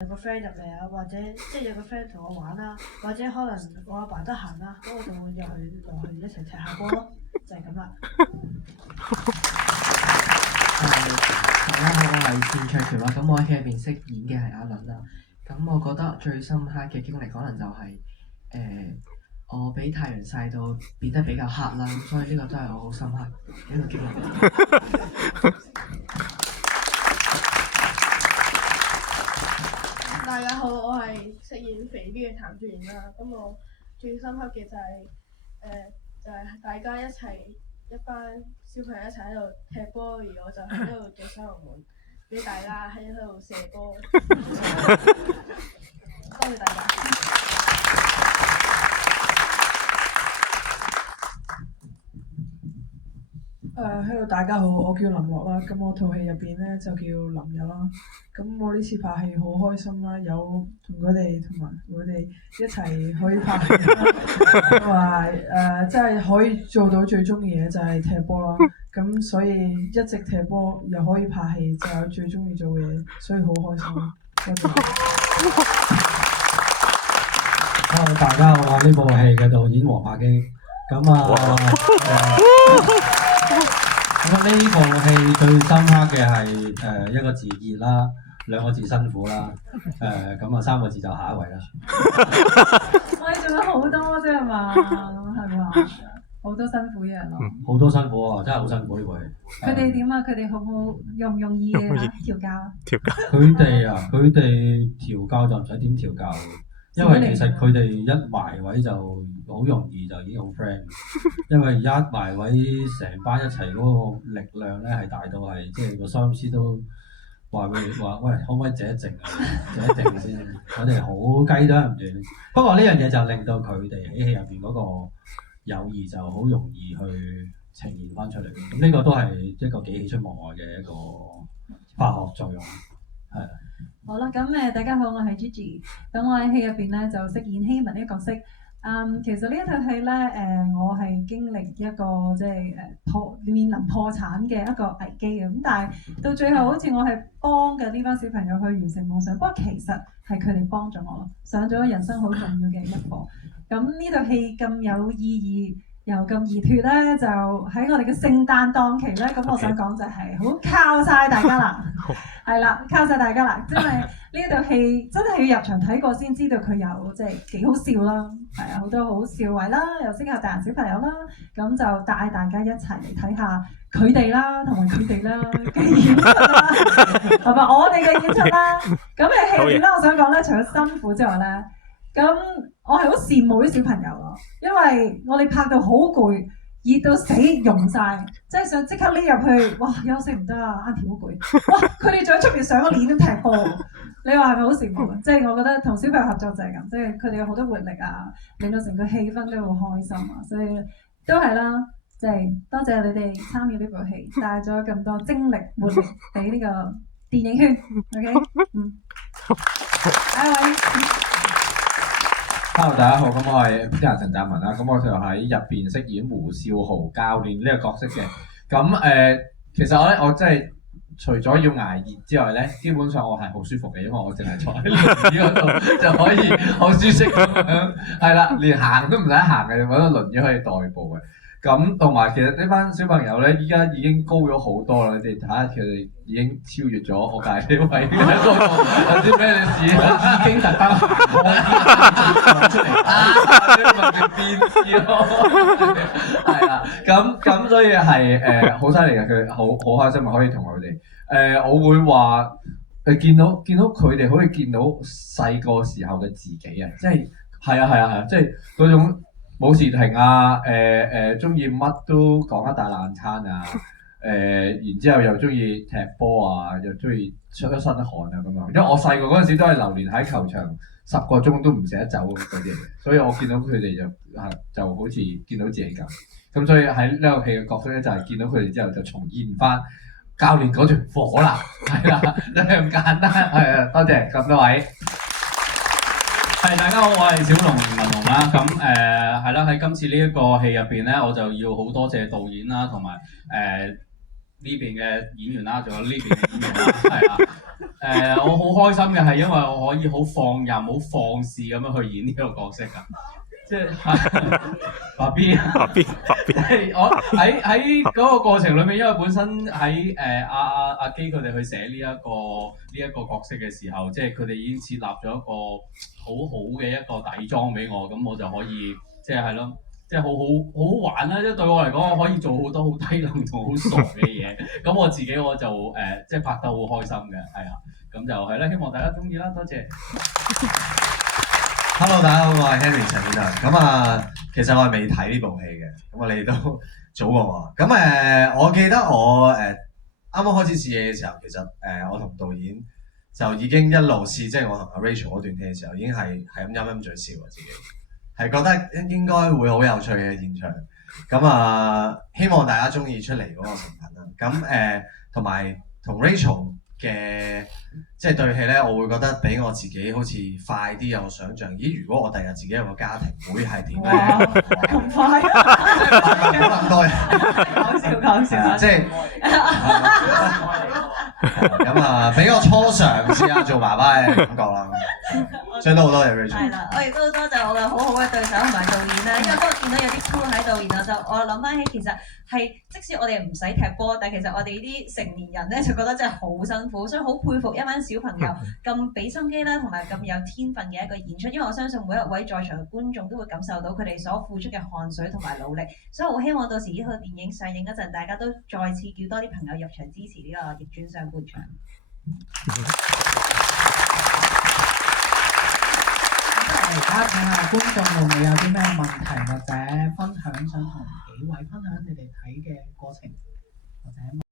有個 friend 入嚟啊，或者即係有個 friend 同我玩啦，或者可能我阿爸得閒啦，咁我就會約佢落去一齊踢下波咯，就係咁啦。大家好，我係單卓橋啦。咁我喺戲入邊飾演嘅係阿倫啦。咁我覺得最深刻嘅經歷可能就係、我俾太陽曬到變得比較黑啦，所以呢個都係我好深刻嘅一個經歷。大家好，我係飾演肥娟嘅譚俊彥啦。咁我最深刻嘅就係、大家一班小朋友一齊喺度踢波，而我就喺度做守龍門，俾大家喺度射波。多謝大家。Hello 大家好，我叫林樂啦。咁我套戲入邊咧就叫林日啦。咁我呢次拍戲好開心啦，有同佢哋一齊可以拍戲啦，同埋即係可以做到最中意嘅嘢就係踢波啦。咁所以一直踢波又可以拍戲，就係最中意做嘅嘢，所以好開心。多謝。Hello 大家好，我係呢部戲嘅導演黃柏基。咁我覺得呢部戲最深刻嘅係一個字熱啦，兩個字辛苦啦，三個字就下一位啦。我哋做咗好多啫係嘛？係嘛？好多辛苦嘢咯。好多辛苦啊，真係好辛苦呢部戲。佢哋點啊？佢哋好唔好容唔容易嘅調教？佢哋調教就唔使點調教，因為其實佢哋一埋位就好容易就已經好 friend， 因為一埋位成班一齊嗰個力量咧係大到係即係個收音師都話喂，可唔可以靜一靜啊？靜一靜先，我哋好雞都唔斷。不過呢樣嘢就令到佢哋喺戲入邊嗰個友誼就好容易去呈現翻出嚟。咁呢個都係一個幾喜出望外嘅一個化學作用，係。好啦，咁大家好，我係 Gigi。咁我喺戲入邊咧就飾演希文呢個角色。其實呢一套戲咧，我係經歷一個即係面臨破產嘅一個危機嘅。咁但係到最後，好似我係幫緊呢班小朋友去完成夢想。不過其實係佢哋幫咗我咯，上咗人生好重要嘅一課。咁呢套戲咁有意義，又咁熱血咧，就喺我哋嘅聖誕檔期咧，咁我想講就係好靠晒大家啦，係啦，靠晒大家啦，因為呢套戲真係要入場睇過先知道佢有即係幾好笑啦，係啊，好多好笑位啦，又適合大人小朋友啦，咁就帶大家一齊嚟睇下佢哋啦，同埋佢哋啦嘅演出啦，同埋我哋嘅演出啦。咁喺戲入邊咧，我想講咧，除咗辛苦之外咧。咁我係好羨慕啲小朋友咯，因為我哋拍到好攰，熱到死溶晒，即係想即刻匿入去，哇休息唔得啊，Auntie 好攰，哇佢哋仲喺出邊上個鏈都踢波，你話係咪好羨慕？即係我覺得同小朋友合作就係咁，即係佢哋有好多活力啊，令到成個氣氛都好開心啊，所以都係啦，即係多謝你哋參與呢部戲，帶咗咁多精力活力俾呢個電影圈 ，OK， 下一位。Hello 大家好，咁我係編劇陳澤文啦，咁我就喺入邊飾演胡少豪教練呢個角色嘅。咁其實我真係除咗要捱熱之外咧，基本上我係好舒服嘅，因為我淨係坐喺輪椅嗰度就可以好舒適咁樣，係啦，連行都唔使行嘅，揾個輪椅可以代步嘅。咁同埋其實呢班小朋友咧，依家已經高咗好多啦，你哋睇下佢哋已經超越咗我隔離呢位嘅嗰個有啲咩事啊？已經特登行出嚟你問佢邊知咯？係啦，咁所以係好犀利嘅，佢好開心啊，可以同佢哋我會話見到佢哋可以見到細個時候嘅自己啊，即係係啊，即係嗰種。冇時停啊！中意乜都講一大爛餐啊！然之後又中意踢波啊，又中意出一身汗啊咁樣。因為我細個嗰陣時都係流連喺球場10個鐘都唔捨得走嗰啲嚟嘅，所以我見到佢哋就好似見到自己咁。咁所以喺呢個戲嘅角色咧，就係見到佢哋之後就重現翻教練嗰團火啦，係啦，就係咁簡單。係啊，多謝咁多位。係大家好，我係小龍文龍啦。咁係啦，喺今次呢一個戲入邊咧，我就要好多謝導演啦，同埋呢邊嘅演員啦，仲有呢邊嘅演員啦，係啊。我好開心嘅係因為我可以好放任、好放肆咁樣去演呢個角色㗎，即係爸 B，即係我喺嗰個過程裏面，因為本身喺阿基佢哋去寫呢一個角色嘅時候，即係佢哋已經設立咗一個好好嘅一個底裝俾我，咁我就可以即係咯。即係好玩啦！即係對我嚟講，我可以做好多好低能同好傻嘅嘢。咁我自己我就即係拍得好開心嘅，係啊。咁就係啦，希望大家中意啦，多謝。Hello， 大家好，我係 Henry 陳展亮。咁啊，其實我係未睇呢部戲嘅，咁啊你都早過我。咁我記得我啱啱開始試嘢嘅時候，其實我同導演就已經一路試，即係我同阿 Rachel 嗰段戲嘅時候，已經係咁陰陰嘴笑啊自己。係覺得應該會好有趣嘅現場，咁啊希望大家中意出嚟嗰個成品啦。咁同埋同 Rachel 嘅即係對戲咧，我會覺得比我自己好似快啲有想像。咦？如果我第日自己有個家庭，會係點咧？咁快冇咁多人，講笑，即係咁啊，俾我初嘗試下做爸爸嘅感覺啦。所以都好多謝 Rachel。係啦，我亦都多謝我嘅好好嘅對手同埋導演啦，因為當我見到有啲 crew 喺度，然後我諗翻起其實係即使我哋唔使踢波，但係其實我哋呢啲成年人咧就覺得真係好辛苦，所以好佩服一班小朋友咁俾心機啦，同埋咁有天分嘅一個演出。因為我相信每一位在場嘅觀眾都會感受到佢哋所付出嘅汗水同埋努力，所以我好希望到時呢套電影上映嗰陣，大家都再次叫多啲朋友入場支持呢個逆轉上半場。而家睇下觀眾會唔會有啲咩問題或者分享，想同幾位分享你哋睇嘅過程或者。